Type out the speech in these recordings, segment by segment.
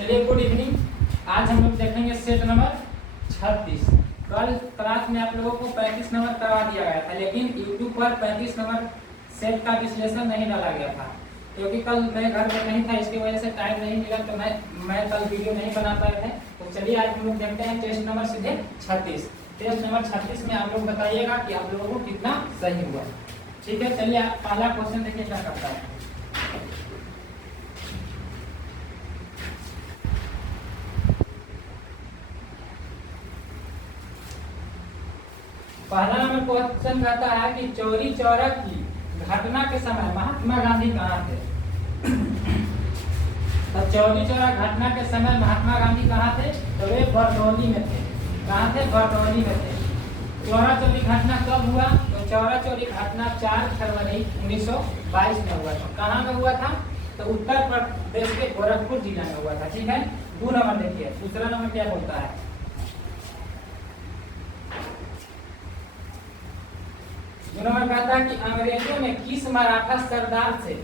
चलिए good evening. आज हम लोग देखेंगे सेट नंबर 36। कल क्लास में आप लोगों को 35 नंबर करवा दिया गया था, लेकिन यूट्यूब पर 35 नंबर सेट का विश्लेषण नहीं डाला गया था क्योंकि कल मैं घर में नहीं था, इसकी वजह से टाइम नहीं मिला, तो मैं कल वीडियो नहीं बना पाए थे। तो चलिए आज हम लोग देखते हैं टेस्ट नंबर सीधे 36। टेस्ट नंबर 36 में आप लोग बताइएगा कि आप लोगों को कितना सही हुआ। ठीक है, चलिए पहला क्वेश्चन देखिए क्या करता है। पहला नंबर क्वेश्चन कहता है कि चौरी चौरा की घटना के समय महात्मा गांधी कहाँ थे। तो चौरी चौरा घटना के समय महात्मा गांधी कहाँ थे? तो वे बरदौली में थे। कहाँ थे? बरदौली में थे। चौरा चौरी घटना कब हुआ? तो चौरा चौरी घटना 4 फरवरी 1922 में हुआ था। कहाँ में हुआ था? तो उत्तर प्रदेश के गोरखपुर जिला में हुआ था। ठीक है, 2 नंबर देखिए। दूसरा नंबर क्या बोलता है? उन्होंने कहता है कि अंग्रेजों ने किस मराठा सरदार से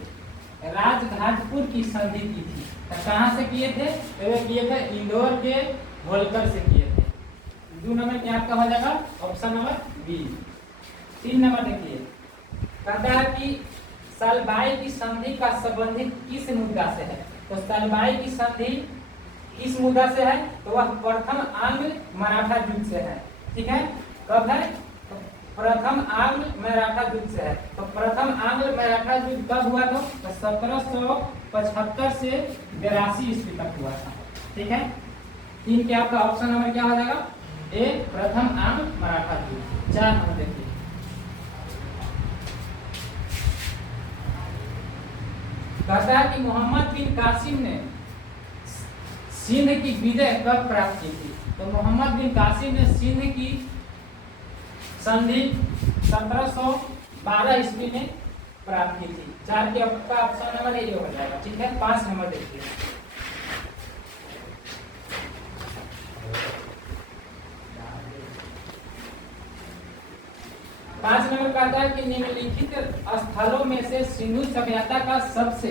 राजघाटपुर की संधि की थी। तो कहाँ से किए थे? तो वे किए थे इंदौर के होलकर से किए थे। 2 नंबर क्या आपका हो जाएगा? Option number B. 3 नंबर देखिए, कहता है कि सलबाई की संधि का संबंधित किस मुद्दा से है। तो सलबाई की संधि किस मुद्दा से है? तो वह प्रथम आंग्ल मराठा युद्ध से है। ठीक है, कब है? प्रथम आंग्ल मराठा युद्ध से है। तो प्रथम आंग्ल मराठा युद्ध कब हुआ था? तो 1775 से 82 ईस्वी तक हुआ था। ठीक है, 3 के आपका ऑप्शन नंबर क्या हो जाएगा? ए, प्रथम आंग्ल मराठा युद्ध। 4 नंबर देखिए, कहता है कि मोहम्मद बिन कासिम ने सिंध की विजय कब प्राप्त की थी। तो मोहम्मद बिन कासिम ने सिंध की संधि 1712 ईस्वी में प्राप्त की थी। 4 के आपका ऑप्शन नंबर ये हो जाएगा। ठीक है, 5 नंबर देखिए, पांच नंबर कहता है कि निम्नलिखित स्थलों में से सिंधु सभ्यता का सबसे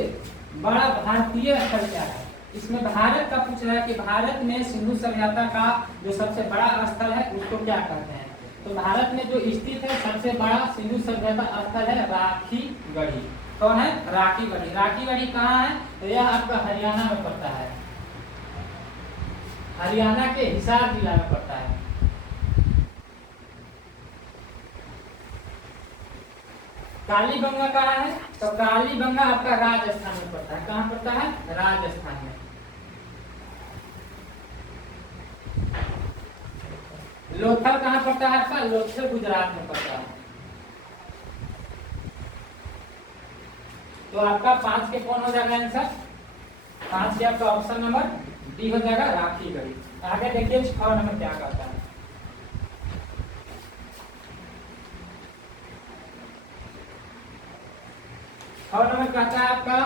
बड़ा भारतीय स्थल क्या है। इसमें भारत का पूछ रहा है कि भारत में सिंधु सभ्यता का जो सबसे बड़ा स्थल है उसको क्या कहते हैं। तो भारत में जो स्थित है सबसे बड़ा सिंधु सभ्यता स्थल है राखी गढ़ी। कौन है? राखी गढ़ी। राखी गढ़ी कहाँ है? तो यह आपका हरियाणा में पड़ता है। हरियाणा के हिसार जिला में पड़ता है। कालीबंगा कहाँ है? तो कालीबंगा आपका राजस्थान में पड़ता है। कहाँ पड़ता है? राजस्थान में। लोथल कहाँ पड़ता है आपका? लोथल गुजरात में पड़ता है। तो आपका 5 के कौन हो जाएगा आंसर? 5 के आपका ऑप्शन नंबर डी हो जाएगा, राखी गढ़ी। आगे देखिए 6 नंबर क्या करता है। 6 नंबर कहता है आपका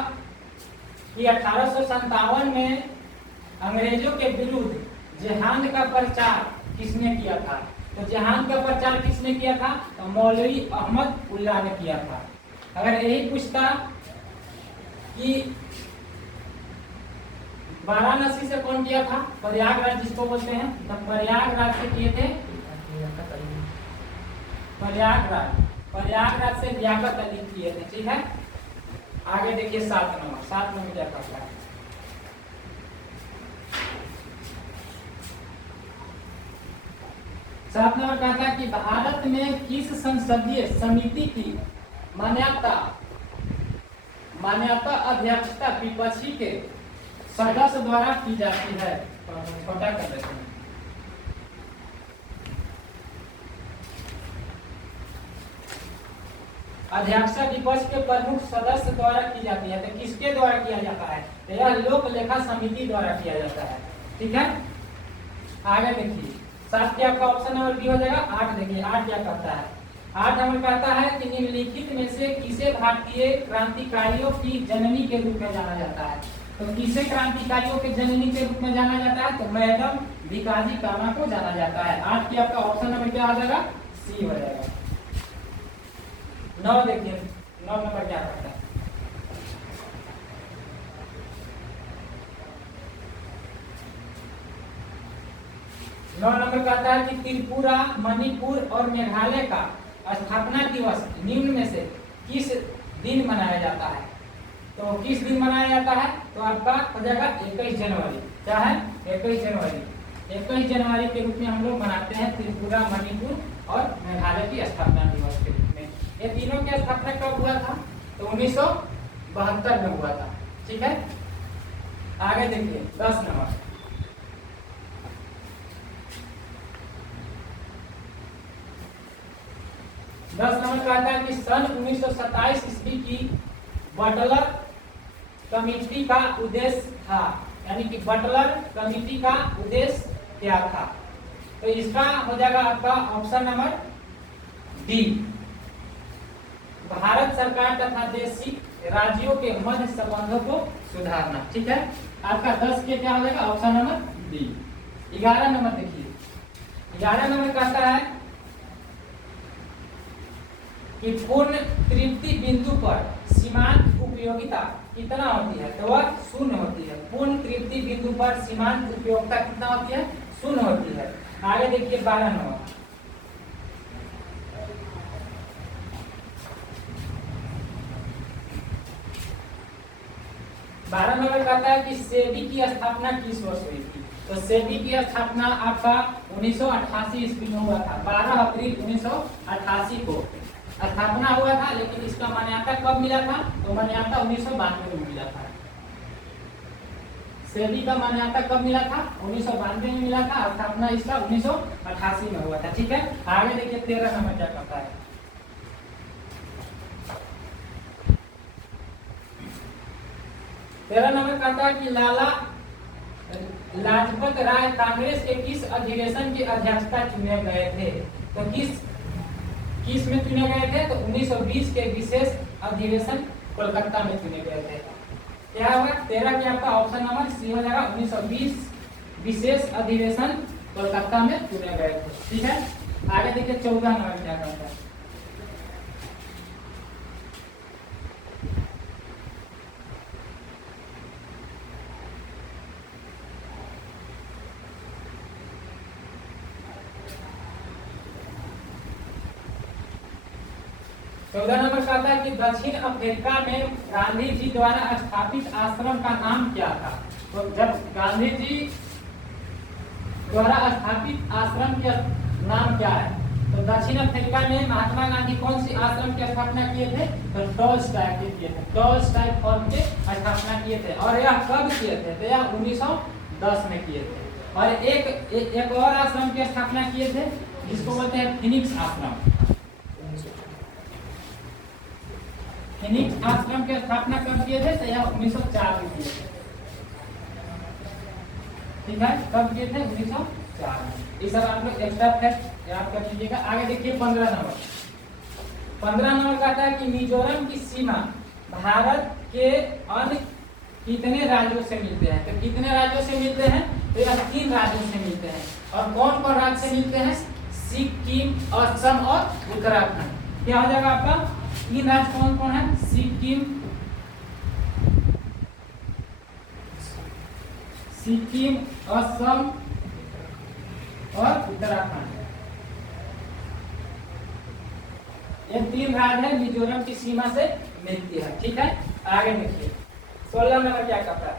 कि 1857 में अंग्रेजों के विरुद्ध जिहाद का प्रचार किसने किया था। तो जिहाद का प्रचार किसने किया था? तो मौलवी अहमद उल्लाह ने किया था। अगर यही पूछता कि वाराणसी से कौन किया था? प्रयागराज जिसको बोलते हैं, तो प्रयागराज से किए थे प्रयागराज से लियाकत अली किए थे। ठीक है, आगे देखिए 7 नंबर क्या करता है। 7 नंबर कहता है कि भारत में किस संसदीय समिति की मान्यता अध्यक्षता विपक्षी के सदस्य द्वारा की जाती है। छोटा कर देते हैं। अध्यक्षता विपक्ष के प्रमुख सदस्य द्वारा की जाती है। तो किसके द्वारा किया जाता है? तो यह लोक लेखा समिति द्वारा किया जाता है। ठीक है, आगे देखिए 7 के आपका ऑप्शन नंबर बी हो जाएगा। 8 देखिए, 8 क्या कहता है? 8 नंबर कहता है कि निम्नलिखित में से किसे भारतीय क्रांतिकारियों की जननी के रूप में जाना जाता है। तो किसे क्रांतिकारियों के जननी के रूप में जाना जाता है? तो मैडम भिकाजी कामा को जाना जाता है। 8 की आपका ऑप्शन नंबर क्या हो जाएगा? सी हो जाएगा। 9 देखिए, 9 नंबर क्या करता है? 9 नंबर का आता है कि त्रिपुरा, मणिपुर और मेघालय का स्थापना दिवस निम्न में से किस दिन मनाया जाता है? तो किस दिन मनाया जाता है? तो आपका हो जाएगा 21 जनवरी। क्या है? 21 जनवरी। 21 जनवरी के रूप में हम लोग मनाते हैं त्रिपुरा, मणिपुर और मेघालय की स्थापना दिवस के रूप में। ये तीनों की स्थापना कब हुआ था? तो 1972 में हुआ था। ठीक है, आगे देखिए 10 नंबर। 10 नंबर का आता है कि सन 1927 ईस्वी की बटलर कमिटी का उद्देश्य था, यानी कि बटलर कमिटी का उद्देश्य क्या था? तो इसका हो जाएगा आपका ऑप्शन नंबर डी, भारत सरकार तथा देशी राज्यों के मध्य संबंधों को सुधारना। ठीक है, आपका 10 के क्या हो जाएगा? Option number D. 11 नंबर देखिए, 11 नंबर का आता है कि पूर्ण तृप्ति बिंदु पर सीमांत उपयोगिता कितना होती है? तो वह 0 होती है। पूर्ण तृप्ति बिंदु पर सीमांत उपयोगिता कितना होती है? 0 होती है। आगे देखिए 12 नंबर। 12 नंबर कहता है कि सेबी की स्थापना किस वर्ष हुई थी? तो सेबी की स्थापना आपका 1988 ईस्वी में हुआ था। 12 अप्रैल 1988 को स्थापना हुआ था, लेकिन इसका मान्यता कब मिला था? तो मान्यता 1992 में मिला था। सेबी का मान्यता कब मिला था? 1992 में मिला था। स्थापना इसका 1988 में हुआ था। ठीक है, आगे देखिए 13 नंबर क्या कहता है। 13 नंबर कहता है कि लाला लाजपत राय कांग्रेस के किस अधिवेशन की अध्यक्षता चुने गए थे? तो किस में चुने गए थे? तो 1920 के विशेष अधिवेशन कोलकाता में चुने गए थे। क्या होगा? 13 के आपका ऑप्शन नंबर सी हो जाएगा। 1920 विशेष अधिवेशन कोलकाता में चुने गए थे। ठीक है, आगे देखिए 14 नंबर क्या कहता है। चौदह नंबर का आता है कि दक्षिण अफ्रीका में गांधी जी द्वारा स्थापित आश्रम का नाम क्या था? तो जब गांधी जी द्वारा स्थापित आश्रम का नाम क्या है? तो दक्षिण अफ्रीका में महात्मा गांधी कौन सी आश्रम की स्थापना किए थे? तो टॉलस्टॉय के किए थे। टॉलस्टॉय फॉर्म के स्थापना किए थे। और यह कब किए थे? तो यह 1910 में किए थे। और एक और आश्रम की स्थापना किए थे जिसको बोलते हैं फिनिक्स आश्रम। फिनिक्स आश्रम की स्थापना कब किए थे? तो यह 1904 में किए थे। ठीक है, कब किए थे? 1904 में। ये सब आप लोग एक्स्ट्रा फैक्ट याद कर लीजिएगा। आगे देखिए 15 नंबर। 15 नंबर कहता है कि मिजोरम की सीमा भारत के अन्य कितने राज्यों से मिलते हैं? तो कितने राज्यों से मिलते हैं? तो यह 3 राज्यों से मिलते हैं। और कौन कौन राज्य से मिलते हैं? सिक्किम, असम और उत्तराखंड। क्या हो जाएगा आपका? 3 राज्य कौन कौन है? सिक्किम, असम और उत्तराखंड। ये 3 राज्य है मिजोरम की सीमा से मिलती है। ठीक है, आगे देखिए 16 नंबर क्या कहता है।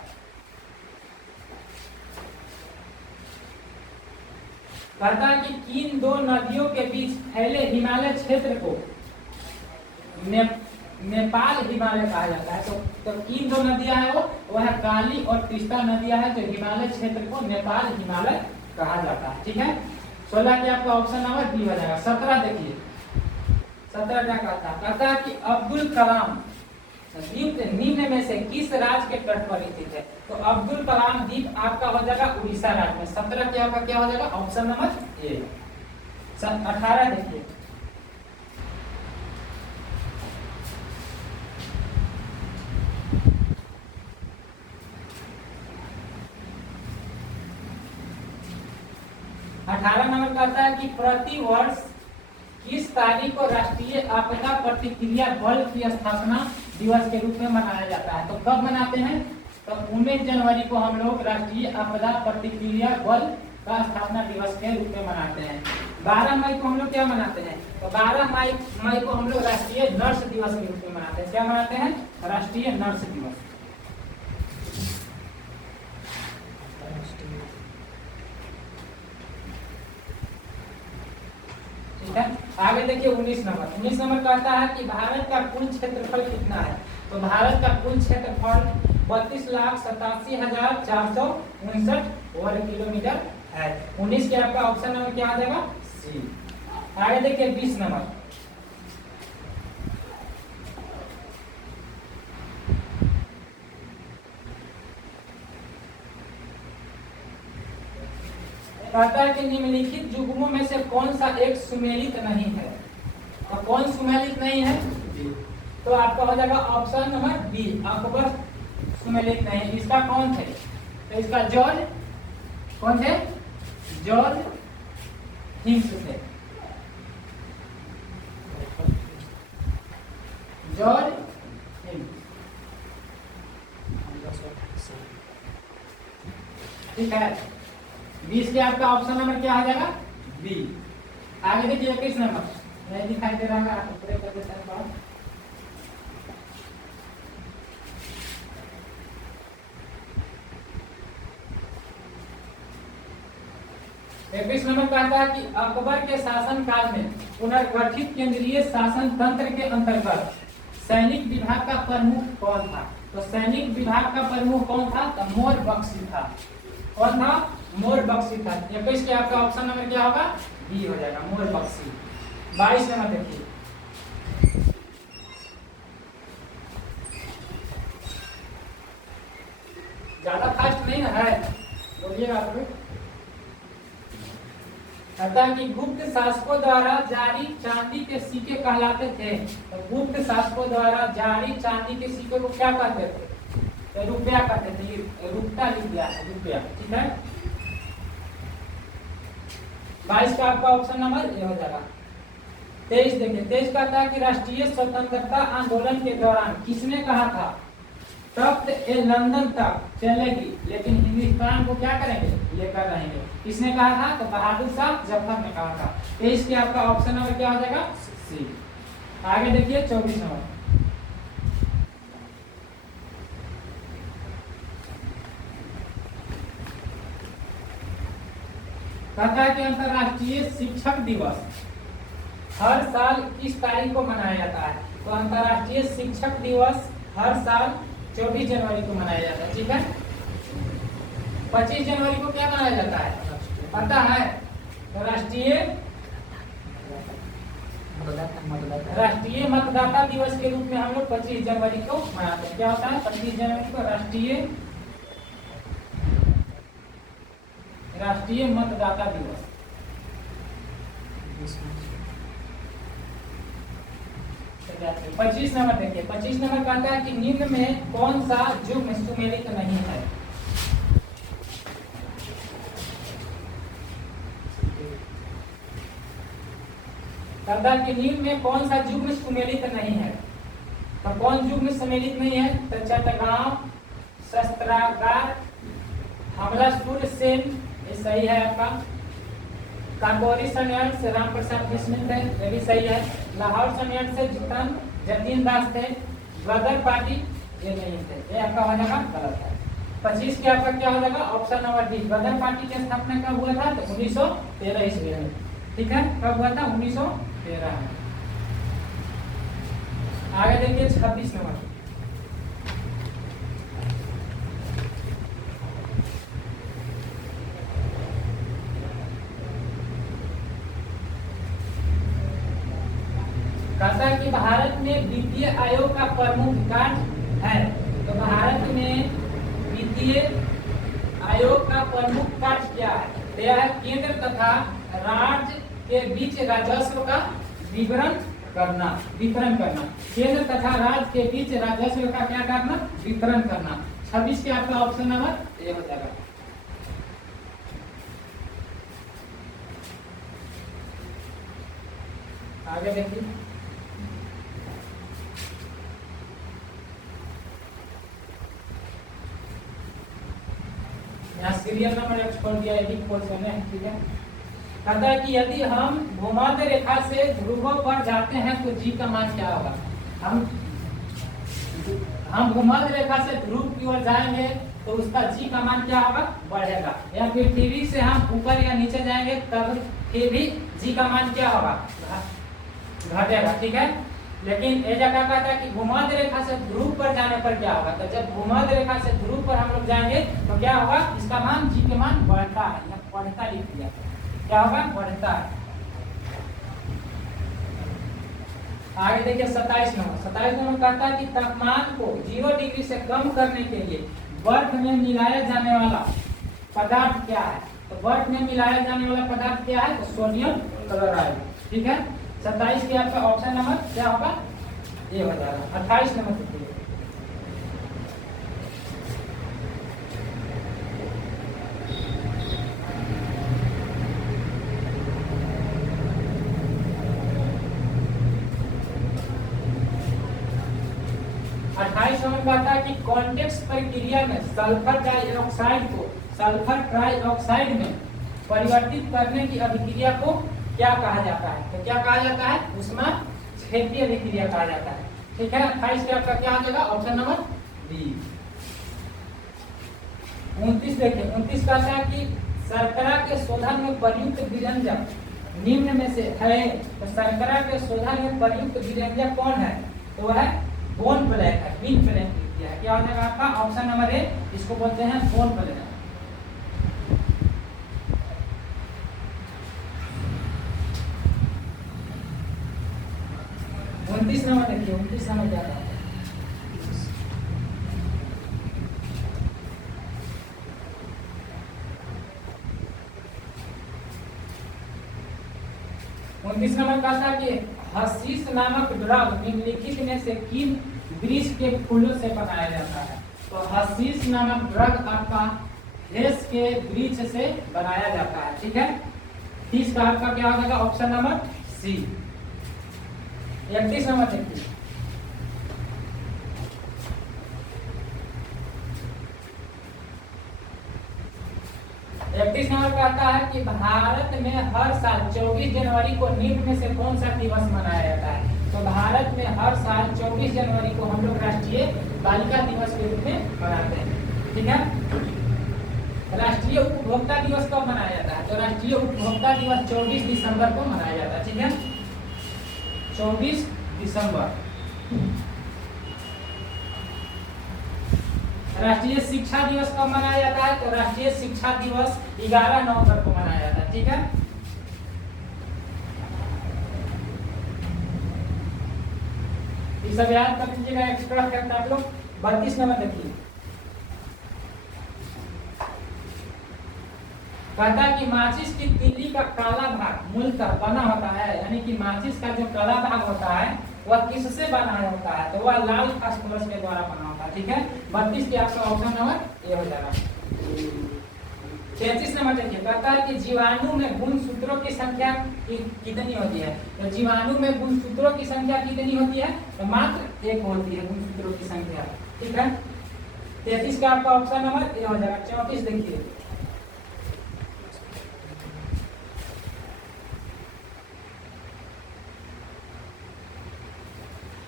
कहता है कि किन 2 नदियों के बीच फैले हिमालय क्षेत्र को नेपाल हिमालय कहा जाता है? तो किन 2 नदियां हैं वो? वह काली और तीस्ता नदियां हैं जो हिमालय क्षेत्र को नेपाल हिमालय कहा जाता है। ठीक है, 16 के आपका ऑप्शन नंबर बी हो जाएगा। 17 देखिए, 17 क्या कहता है? कहता है कि अब्दुल कलाम द्वीप निम्न में से किस राज्य के तट पर स्थित है? तो अब्दुल कलाम द्वीप आपका हो जाएगा उड़ीसा राज्य में। 17 के आपका क्या हो जाएगा? Option number A. 18 देखिए, अठारह नंबर कहता है कि प्रति वर्ष किस तारीख को राष्ट्रीय आपदा प्रतिक्रिया बल की स्थापना दिवस के रूप में मनाया जाता है? तो कब मनाते हैं? तो 19 जनवरी को हम लोग राष्ट्रीय आपदा प्रतिक्रिया बल का स्थापना दिवस के रूप में मनाते हैं। 12 मई को हम लोग क्या मनाते हैं? तो 12 मई को हम लोग राष्ट्रीय नर्स दिवस के रूप में मनाते हैं। क्या मनाते हैं? राष्ट्रीय नर्स दिवस। ठीक है, आगे देखिए 19 नंबर। 19 नंबर कहता है कि भारत का कुल क्षेत्रफल कितना है? तो भारत का कुल क्षेत्रफल 32,87,459 वर्ग किलोमीटर है। 19 के आपका ऑप्शन नंबर क्या आ जाएगा? सी। आगे देखिए 20 नंबर। कहता है कि निम्नलिखित युग्मों में से कौन सा एक सुमेलित नहीं है? और कौन सुमेलित नहीं है? तो आपका हो जाएगा ऑप्शन नंबर बी, अकबर सुमेलित नहीं। इसका कौन थे? तो इसका जॉर्ज कौन थे? जॉर्ज हिंस थे। George hints. ठीक है, 20 के आपका ऑप्शन नंबर क्या आ जाएगा? बी। आगे देखिए 21 नंबर। नहीं दिखाई दे रहा है, आप ऊपर कर देते हैं बात। 21 नंबर कहता है कि अकबर के शासन काल में पुनर्गठित केंद्रीय शासन तंत्र के अंतर्गत सैनिक विभाग का प्रमुख कौन था? तो सैनिक विभाग का प्रमुख कौन था? तो मोर बख्शी था। कौन था? मोर बख्शी था। 21 के आपका ऑप्शन नंबर क्या होगा? बी हो जाएगा, मोर बख्शी। 22 नंबर देखिए। ज्यादा फास्ट नहीं ना है, बोलिएगा आप लोग। कहता है कि गुप्त शासकों द्वारा जारी चांदी के सिक्के कहलाते थे। तो गुप्त शासकों द्वारा जारी चांदी के सिक्के को क्या कहते थे? तो रुपया कहते थे। रुपया रुपया रुपया। ठीक है, 22 का आपका ऑप्शन नंबर ए हो जाएगा। 23 देखिए। 23 कहता है कि राष्ट्रीय स्वतंत्रता आंदोलन के दौरान किसने कहा था तख्त ए लंदन तक चलेगी लेकिन हिंदुस्तान को क्या करेंगे? लेकर रहेंगे। किसने कहा था? तो बहादुर शाह जफर ने कहा था। 23 के आपका ऑप्शन नंबर क्या हो जाएगा? सी। आगे देखिए 24 नंबर। कहता है कि अंतर्राष्ट्रीय शिक्षक दिवस हर साल किस तारीख को मनाया जाता है? तो अंतर्राष्ट्रीय शिक्षक दिवस हर साल 24 जनवरी को मनाया जाता है। ठीक है, 25 जनवरी को क्या मनाया जाता है? पता है? तो राष्ट्रीय मतदाता दिवस के रूप में हम लोग 25 जनवरी को मनाते हैं। क्या होता है? 25 जनवरी को राष्ट्रीय मतदाता दिवस। 25 नंबर देखिए। 25 नंबर कहता है कि निम्न में कौन सा युग्म सुमेलित नहीं है? कहता है कि निम्न में कौन सा युग्म सुमेलित नहीं है? तो कौन युग्म सुमेलित नहीं है? तो चटगांव, शस्त्रागार, हमला सूर्य सेन, ये सही है आपका। काकोरी संयंत्र से राम प्रसाद बिस्मिल थे, ये भी सही है। लाहौर संयंत्र से जतीन दास थे। गदर पार्टी ये नहीं थे, ये आपका हो जाएगा गलत है। 25 के आपका क्या हो जाएगा? Option number D. Ghadar Party की स्थापना कब हुआ था? तो 1913 ईस्वी में। ठीक है, कब हुआ था? 1913 में। आगे देखिए 26 नंबर। कहता है कि भारत में वित्तीय आयोग का प्रमुख कार्य है। तो भारत में वित्तीय आयोग का प्रमुख कार्य क्या है? यह है केंद्र तथा राज्य के बीच राजस्व का वितरण करना। केंद्र तथा राज्य के बीच राजस्व का क्या करना? वितरण करना। 26 के आपका ऑप्शन नंबर ए हो जाएगा। आगे देखिए। यहाँ सीरियल नंबर एक छोड़ दिया, यही क्वेश्चन है, ठीक है। कहता है कि यदि हम भूमध्य रेखा से ध्रुवों पर जाते हैं तो जी का मान क्या होगा। हम भूमध्य रेखा से ध्रुव की ओर जाएंगे तो उसका जी का मान क्या होगा, बढ़ेगा। या फिर पृथ्वी से हम ऊपर या नीचे जाएंगे तब फिर भी जी का मान क्या होगा, घटेगा, ठीक है। लेकिन ये जगह कहता है कि भूमध्य रेखा से ध्रुव पर जाने पर क्या होगा। तो जब भूमध्य रेखा से ध्रुव पर हम लोग जाएंगे तो क्या होगा, इसका मान जी के मान बढ़ता है, या बढ़ता लिख दिया, क्या होगा, बढ़ता है। आगे देखिए 27 नंबर। 27 नंबर कहता है कि तापमान को 0 डिग्री से कम करने के लिए बर्फ में मिलाया जाने वाला पदार्थ क्या है। तो बर्फ में मिलाया जाने वाला पदार्थ क्या है, तो सोडियम क्लोराइड, ठीक है। 27 के आपका ऑप्शन नंबर क्या होगा, ये हो जाएगा। 28 नंबर देखिए। कहता है कि कॉन्टेक्स प्रक्रिया में सल्फर डाइऑक्साइड को सल्फर ट्राइऑक्साइड में परिवर्तित करने की अभिक्रिया को क्या कहा जाता है। तो क्या कहा जाता है, उसमें क्षेत्रीय अभिक्रिया कहा जाता है, ठीक है। 28 के आपका क्या आ जाएगा, ऑप्शन नंबर बी। 29 देखिए। 29 कहता है कि शर्करा के शोधन में प्रयुक्त विरंजक निम्न में से है। तो शर्करा के शोधन में प्रयुक्त विरंजक कौन है, तो वह है बोन प्लैंक है, बीन प्लैंक किया है। क्या हो जाएगा आपका ऑप्शन नंबर ए, इसको बोलते हैं बोन प्लैंक। उनतीस नंबर देखिए। 29 नंबर क्या था, उनतीस नंबर कहता है कि हसीस नामक ड्रग निम्नलिखित में से किन वृक्ष के फूलों से बनाया जाता है। तो हसीस नामक ड्रग आपका हेस के वृक्ष से बनाया जाता है, ठीक है। 30 का आपका क्या हो जाएगा, ऑप्शन नंबर सी। 31 नंबर देखिए। नंबर कहता है कि भारत में हर साल 24 जनवरी को निम्न में से कौन सा दिवस मनाया जाता है। तो भारत में हर साल 24 जनवरी को हम लोग राष्ट्रीय बालिका दिवस के रूप में मनाते हैं, ठीक है। राष्ट्रीय उपभोक्ता दिवस कब मनाया जाता है, तो राष्ट्रीय उपभोक्ता दिवस 24 दिसंबर को मनाया जाता है, ठीक है। 24 दिसंबर। राष्ट्रीय शिक्षा दिवस कब मनाया जाता है, तो राष्ट्रीय शिक्षा दिवस 11 नवंबर को मनाया जाता है, ठीक है। ये सब याद कर लीजिएगा, एक्स्ट्रा फैक्ट आप लोग। 32 नंबर देखिए। कहता है कि माचिस की तीली का काला भाग मूलतः बना होता है, यानी कि माचिस का जो काला भाग होता है वह किससे बना होता है, तो वह लाल फास्फोरस के द्वारा बना होता है, ठीक है। 32 के आपका ऑप्शन नंबर ए हो जाएगा। 33 नंबर देखिए। कहता है कि जीवाणु में गुणसूत्रों की संख्या कितनी होती है, तो जीवाणु में गुणसूत्रों की संख्या कितनी होती है, तो मात्र 1 होती है गुणसूत्रों की संख्या, ठीक है। 33 का आपका ऑप्शन नंबर ए हो जाएगा। 34 देखिए।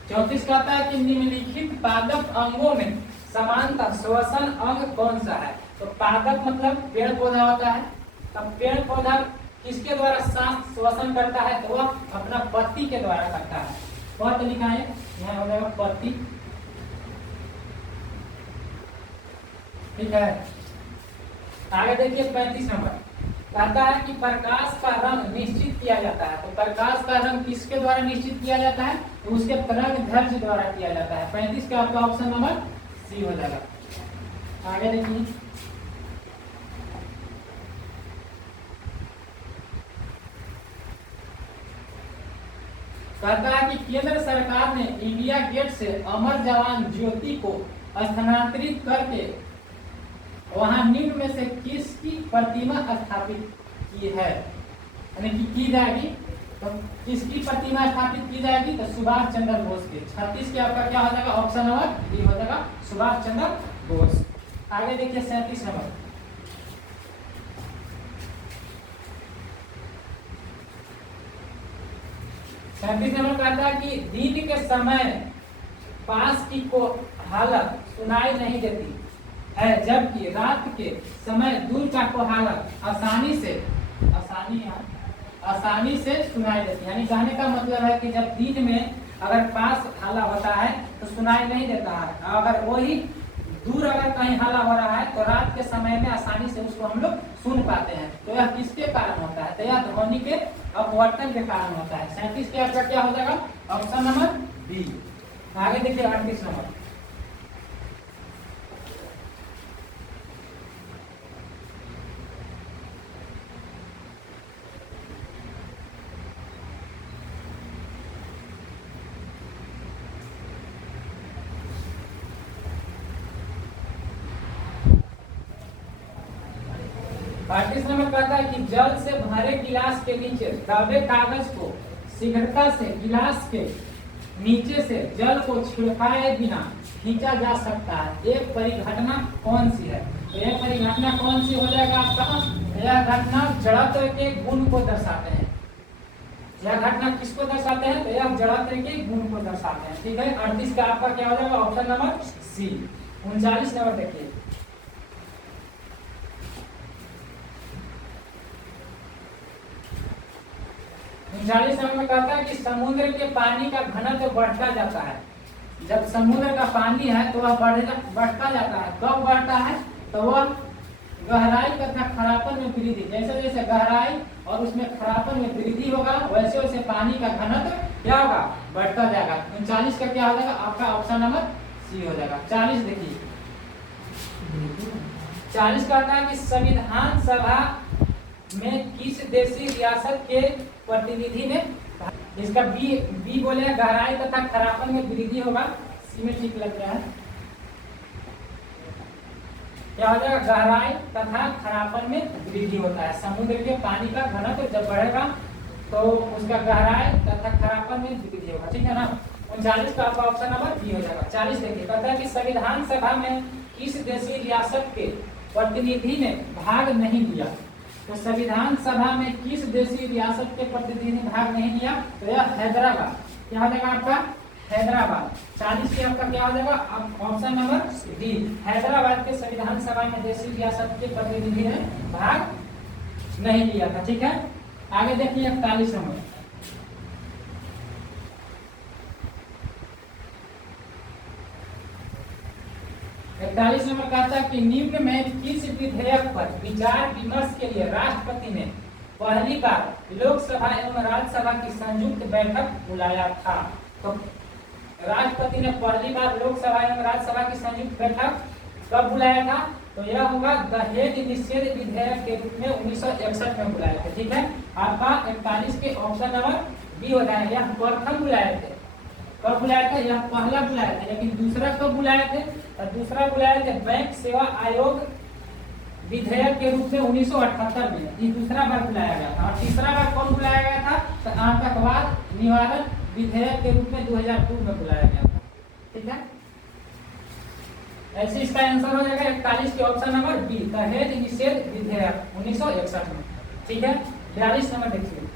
चौंतीस कहता है कि निम्नलिखित पादप अंगों में समानतः श्वसन अंग कौन सा है। तो पादप मतलब पेड़ पौधा होता है। तब पेड़ पौधा किसके द्वारा सांस श्वसन करता है, तो वह अपना पत्ती के द्वारा करता है। पत्ती लिखा है यहाँ हो जाएगा पत्ती, ठीक है। आगे देखिए 35 नंबर। कहता है कि प्रकाश का रंग निश्चित किया जाता है। तो प्रकाश का रंग किसके द्वारा निश्चित किया जाता है, तो उसके तरंगदैर्घ्य द्वारा किया जाता है। 35 का आपका ऑप्शन नंबर सी हो जाएगा। आगे देखिए। कहता है कि केंद्र सरकार ने इंडिया गेट से अमर जवान ज्योति को स्थानांतरित करके वहां निम्न में से किसकी प्रतिमा स्थापित की है, यानी कि की जाएगी, तो किसकी प्रतिमा स्थापित की जाएगी, तो सुभाष चंद्र बोस की। 36 के आपका क्या हो जाएगा, ऑप्शन नंबर डी हो जाएगा, सुभाष चंद्र बोस। आगे देखिए 37 नंबर। 37 नंबर कहता है कि दिन के समय पास की को हालत सुनाई नहीं देती है, जबकि रात के समय दूर का को हालत आसानी से सुनाई देती है। यानी कहने का मतलब है कि जब दिन में अगर पास हाला होता है तो सुनाई नहीं देता है, अगर वही दूर अगर कहीं हाला हो रहा है तो रात के समय में आसानी से उसको हम लोग सुन पाते हैं। तो यह किसके कारण होता है? तो यह ध्वनि के अपवर्तन के कारण होता है। 37 के आपका क्या हो जाएगा? Option number B. आगे देखिए 38 नंबर। पैंतीस नंबर कहता है कि जल से भरे गिलास के नीचे दबे कागज को शीघ्रता से गिलास के नीचे से जल को छिड़काए बिना खींचा जा सकता है। एक परिघटना कौन सी है? तो यह परिघटना कौन सी हो जाएगा आपका? यह घटना जड़त्व के गुण को दर्शाते हैं। यह घटना किसको दर्शाते हैं? तो यह जड़त्व के गुण को दर्शाते हैं। ठीक है, 38 का आपका क्या हो जाएगा? Option number C. 39 नंबर देखिए। 39 नंबर में कहता है कि समुद्र के पानी का घनत्व बढ़ता जाता है। जब समुद्र का पानी है तो वह बढ़ता जाता है। कब बढ़ता है? तो वह गहराई तथा खरापन में वृद्धि, जैसे जैसे गहराई और उसमें खरापन में वृद्धि होगा वैसे वैसे पानी का घनत्व क्या होगा? बढ़ता जाएगा। 39 का क्या हो जाएगा? आपका ऑप्शन नंबर सी हो जाएगा। 40 देखिए। 40 कहता है कि संविधान सभा में किस देशी रियासत के प्रतिनिधि ने, इसका बी बोले गहराई तथा खरापन में वृद्धि होगा। सी में ठीक लग रहा है। क्या हो जाएगा? गहराई तथा खरापन में वृद्धि होता है। समुद्र के पानी का घनत्व जब बढ़ेगा तो उसका गहराई तथा खरापन में वृद्धि होगा। ठीक है ना? 39 का आपका ऑप्शन नंबर बी हो जाएगा। 40 देखिए, कहता है कि संविधान सभा में किस देशी रियासत के प्रतिनिधि ने भाग नहीं लिया? तो संविधान सभा में किस देशी रियासत के प्रतिनिधि ने भाग नहीं लिया? तो यह हैदराबाद। क्या हो जाएगा आपका? हैदराबाद। 40 के आपका क्या हो जाएगा? Option number D. हैदराबाद के संविधान सभा में देशी रियासत के प्रतिनिधि ने भाग नहीं लिया था। ठीक है, आगे देखिए 41 नंबर। 41 नंबर कहता है कि निम्न में किस विधेयक पर विचार विमर्श के लिए राष्ट्रपति ने पहली बार लोकसभा एवं राज्यसभा की संयुक्त बैठक बुलाया था? तो राष्ट्रपति ने पहली बार लोकसभा एवं राज्यसभा की संयुक्त बैठक कब बुलाया था? तो यह होगा दहेज निषेध विधेयक के रूप में 1961 में बुलाए थे। ठीक है, आपका 41 के ऑप्शन नंबर बी हो जाएगा। यह प्रथम बुलाए थे। कब बुलाया था? यह पहला बुलाया था, लेकिन दूसरा कब बुलाए थे? और दूसरा बुलाए थे बैंक सेवा आयोग विधेयक के रूप में 1978 में। ये दूसरा बार बुलाया गया था। और तीसरा बार कौन बुलाया गया था? तो आतंकवाद निवारण विधेयक के रूप में 2002 में बुलाया गया था। ठीक है, ऐसे इसका आंसर हो जाएगा 41 के ऑप्शन नंबर बी, दहेज निषेध विधेयक 1961 में। ठीक है, 42 नंबर देखिए।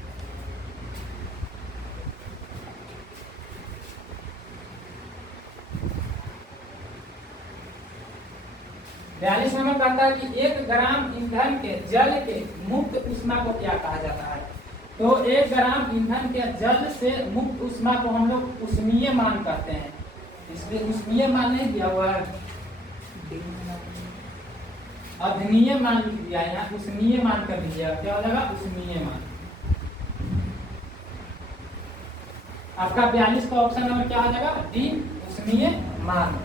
42 नंबर कहता है कि 1 ग्राम ईंधन के जल के मुक्त ऊष्मा को क्या कहा जाता है? तो 1 ग्राम ईंधन के जल से मुक्त ऊष्मा को हम लोग उष्मीय मान कहते हैं। इसलिए उष्मीय मान नहीं दिया हुआ है, अधनीय मान लिख दिया है, यहाँ उष्मीय मान कर दीजिएगा। क्या हो जाएगा? उष्मीय मान। आपका 42 का ऑप्शन नंबर क्या हो जाएगा? डी, उष्मीय मान।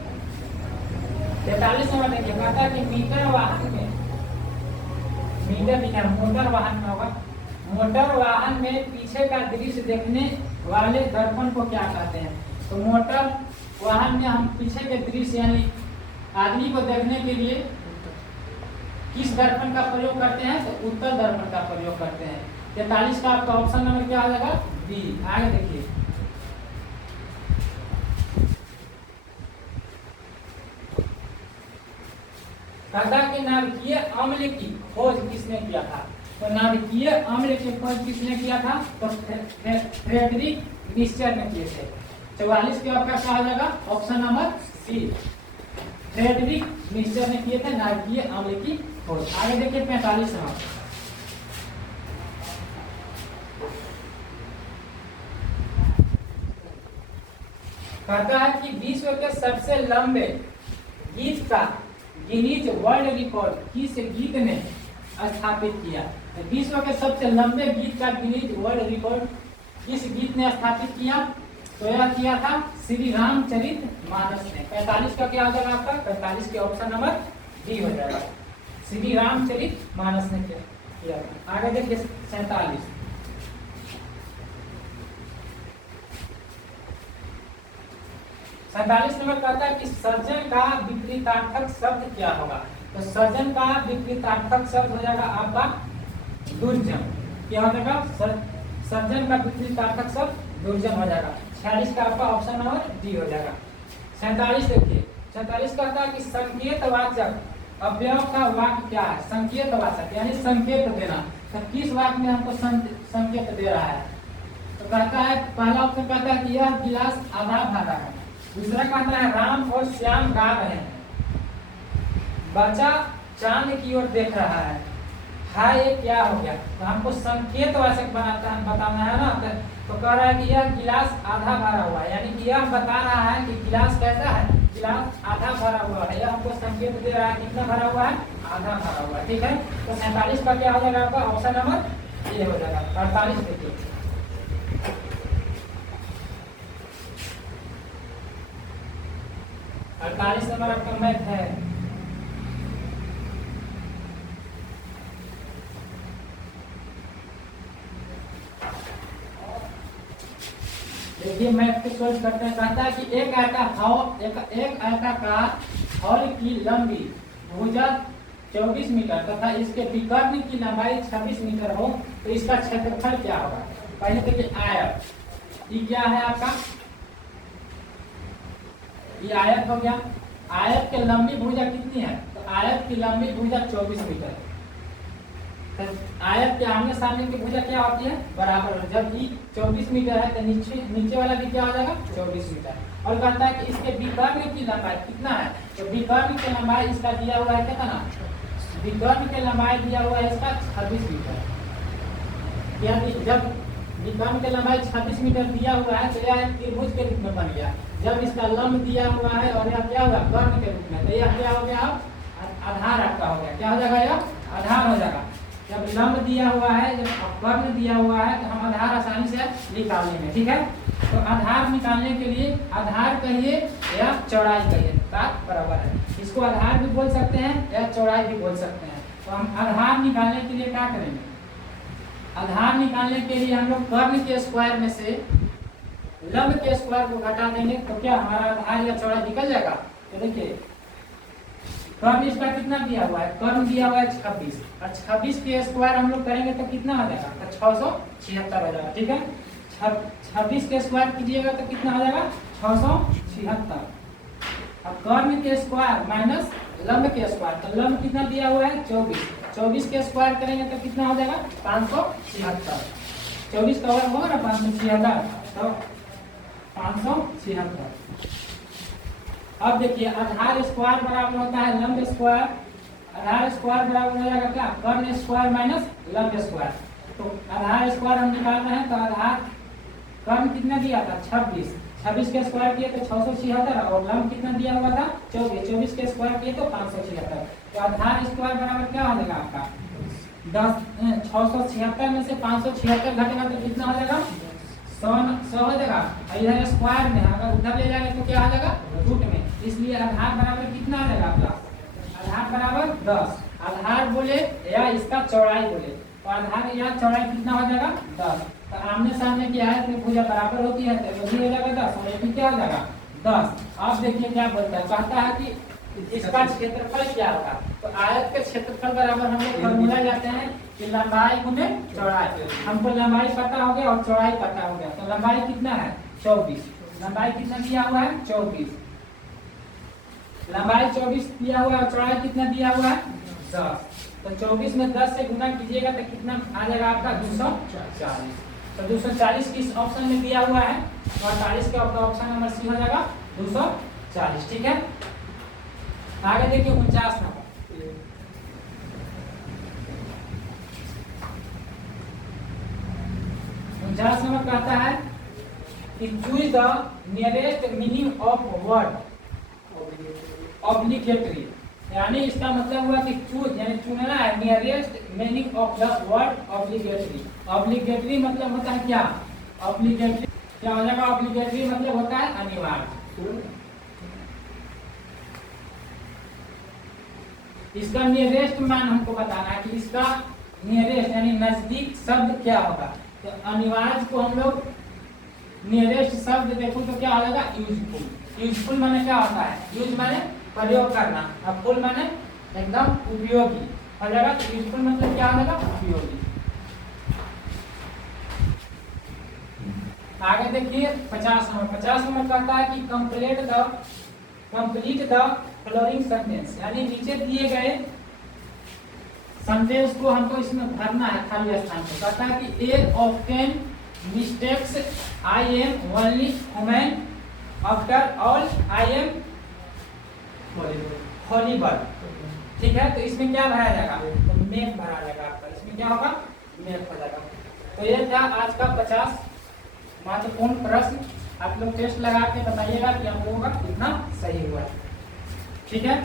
43 नंबर देखिए, कहता है कि मीटर वाहन में, मीटर लिखा मोटर वाहन में होगा, मोटर वाहन में पीछे का दृश्य देखने वाले दर्पण को क्या कहते हैं? तो मोटर वाहन में हम पीछे के दृश्य यानी आदमी को देखने के लिए किस दर्पण का प्रयोग करते हैं? तो उत्तर दर्पण का प्रयोग करते हैं। 43 का आपका ऑप्शन नंबर क्या हो जाएगा? बी। आगे देखिए, कहता कि नाभिकीय अम्ल की खोज किसने किया था? तो नाभिकीय अम्ल के खोज किसने किया था? तो फ्रेडरिक निश्चर ने किए थे। 44 के आपका क्या हो जाएगा? ऑप्शन नंबर सी, फ्रेडरिक निश्चर ने किए थे नाभिकीय अम्ल की खोज। आगे देखिए 45 में कहता है कि विश्व के सबसे लंबे गीत का गिनीज वर्ल्ड रिकॉर्ड किस गीत ने स्थापित किया? तो विश्व के सबसे लंबे गीत का गिनीज वर्ल्ड रिकॉर्ड किस गीत ने स्थापित किया? तो यह किया था श्री रामचरित मानस ने। 45 का क्या हो जाएगा आपका? 45 के ऑप्शन नंबर डी हो जाएगा, श्री रामचरित मानस ने किया था। आगे देखिए 47 नंबर कहता है कि सर्जन का विपरीतार्थक शब्द क्या होगा? तो सर्जन का विपरीतार्थक शब्द हो जाएगा आपका दुर्जन। क्या हो जाएगा? सर्जन का विपरीतार्थक शब्द दुर्जन हो जाएगा। 46 का आपका ऑप्शन नंबर डी हो जाएगा। 47 देखिए, 47 कहता है कि संकेतवाचक अवयव का वाक्य क्या है? संकेतवाचक यानी संकेत देना। तो किस वाक्य में हमको संकेत दे रहा है? तो कहता है पहला ऑप्शन कहता है कि यह गिलास आधा भरा है। दूसरा कहता है राम और श्याम गा रहे हैं। बच्चा चांद की ओर देख रहा है। हाय ये क्या हो गया? तो हमको संकेतवाचक बताना है ना। तो कह रहा है कि यह गिलास आधा भरा हुआ है, यानी कि यह बता रहा है कि गिलास कैसा है? गिलास आधा भरा हुआ है। यह हमको संकेत दे रहा है कितना भरा हुआ है? आधा भरा हुआ है। ठीक है, तो 47 का क्या हो जाएगा आपका? ऑप्शन नंबर ए हो जाएगा। 48 देखिए, 48 नंबर आपका मैथ है। देखिए मैथ को सोल्व करते हैं। कहता है कि एक आयताकार हॉल की लंबी भुजा 24 मीटर तथा इसके विकर्ण की लंबाई 26 मीटर हो तो इसका क्षेत्रफल क्या होगा? पहले देखिए आयत, ये क्या है आपका? ये आयत हो गया। आयत के लंबी भुजा कितनी है? तो आयत की लंबी भुजा 24 मीटर। तो आयत के आमने सामने की भुजा क्या होती है? बराबर। जब ये 24 मीटर है तो नीचे वाला भी क्या हो जाएगा? 24 मीटर। और कहता है कि इसके विकर्ण की लंबाई कितना है? तो विकर्ण की लंबाई इसका दिया हुआ है कितना? विकर्ण की लंबाई दिया हुआ है इसका 26 मीटर। यानी जब विकर्ण की लंबाई 26 मीटर दिया हुआ है तो यह त्रिभुज के रूप में बन गया। जब इसका लंब दिया हुआ है और यह क्या हुआ? कर्ण के रूप में, तो यह क्या हो गया? आधार आपका हो गया। क्या हो जाएगा? यह आधार हो जाएगा। जब लंब दिया हुआ है, जब कर्ण दिया हुआ है तो हम आधार आसानी से निकाल लेंगे। ठीक है, तो आधार निकालने के लिए आधार कहिए या चौड़ाई कहिए, बात बराबर है। इसको आधार भी बोल सकते हैं या चौड़ाई भी बोल सकते हैं। तो हम आधार निकालने के लिए क्या करेंगे? आधार निकालने के लिए हम लोग कर्ण के स्क्वायर में से लंब के स्क्वायर को घटा देंगे तो क्या हमारा आधार या चौड़ाई निकल जाएगा। तो देखिए कर्ण इसका कितना दिया हुआ है? कर्ण दिया हुआ है 26 और 26 के स्क्वायर हम लोग करेंगे तो कितना हो जाएगा? तो 676 हो जाएगा। ठीक है, 26 के स्क्वायर कीजिएगा तो कितना हो जाएगा? 676। अब कर्ण के स्क्वायर माइनस लंब के स्क्वायर, तो लंब कितना दिया हुआ है? 24। 24 के स्क्वायर करेंगे तो कितना हो जाएगा? 576। 24 का वर्ग होगा ना 576, तो 576। अब देखिए आधार स्क्वायर बराबर होता है लंब स्क्वायर। आधार स्क्वायर बराबर हो जाएगा क्या? कर्ण स्क्वायर माइनस लंब स्क्वायर। तो आधार स्क्वायर हम निकाल रहे हैं तो आधार कर्ण कितना दिया था? 26। 26 के स्क्वायर किए तो 676 और लंब कितना दिया हुआ था? 24। 24 के स्क्वायर किए तो 576। तो आधार स्क्वायर बराबर क्या हो जाएगा आपका? 676 में से 576 घटेगा तो कितना हो जाएगा? 100 हो जाएगा। इधर स्क्वायर में अगर उधर ले जाएंगे तो क्या आ जाएगा? रूट में। इसलिए आधार बराबर कितना आ जाएगा आपका? आधार बराबर 10। आधार बोले या इसका चौड़ाई बोले तो आधार या चौड़ाई कितना हो जाएगा? 10। तो आमने सामने की आयत में भुजा बराबर होती है तो भी हो जाएगा 10 और ये क्या हो जाएगा? 10। अब देखिए क्या बोलता है, कहता है कि इसका क्षेत्रफल क्या होगा? तो आयत के क्षेत्रफल बराबर हम लोग फॉर्मूला जाते हैं कि लंबाई गुने चौड़ाई। हमको लंबाई पता हो गया और चौड़ाई पता हो गया। तो लंबाई कितना है? 24। लंबाई कितना दिया हुआ है? 24। लंबाई 24 दिया हुआ है और चौड़ाई कितना दिया हुआ है? 10। तो 24 में 10 से गुना कीजिएगा तो कितना आ जाएगा आपका 240। तो 240 किस ऑप्शन में दिया हुआ है, 48 का ऑप्शन नंबर सी हो जाएगा 240। ठीक है, आगे देखिए 49 नंबर। 49 नंबर कहता है कि choose the nearest meaning of word obligatory, यानी इसका मतलब हुआ कि चूज यानी चुनना है nearest meaning of the word obligatory. Obligatory मतलब होता है क्या, ऑब्लिगेटरी क्या हो जाएगा, ऑब्लिगेटरी मतलब होता है अनिवार्य। इसका नियरेस्ट मान हमको बताना है कि इसका नियरेस्ट यानी नजदीक शब्द क्या होगा। तो अनिवार्य को हम लोग नियरेस्ट शब्द देखो तो क्या हो जाएगा, यूजफुल। यूजफुल माने क्या होता है, यूज माने प्रयोग करना, और फुल माने एकदम उपयोगी हो जाएगा। तो यूजफुल मतलब क्या हो जाएगा, उपयोगी। आगे देखिए 50 नंबर। 50 नंबर कहता है कि कंप्लीट द फॉलोइंग सेंटेंस, यानी नीचे दिए गए सेंटेंस को हमको इसमें भरना है खाली स्थान पे। कहता है कि a often mistakes I am only human after all I am horrible. ठीक है, तो इसमें क्या भरा जाएगा, तो मेक भरा जाएगा आपका, इसमें क्या होगा, मेक हो जाएगा। तो ये था आज का 50 महत्वपूर्ण प्रश्न। आप लोग टेस्ट लगा के बताइएगा कि हम लोगों का कितना सही हुआ। ठीक है।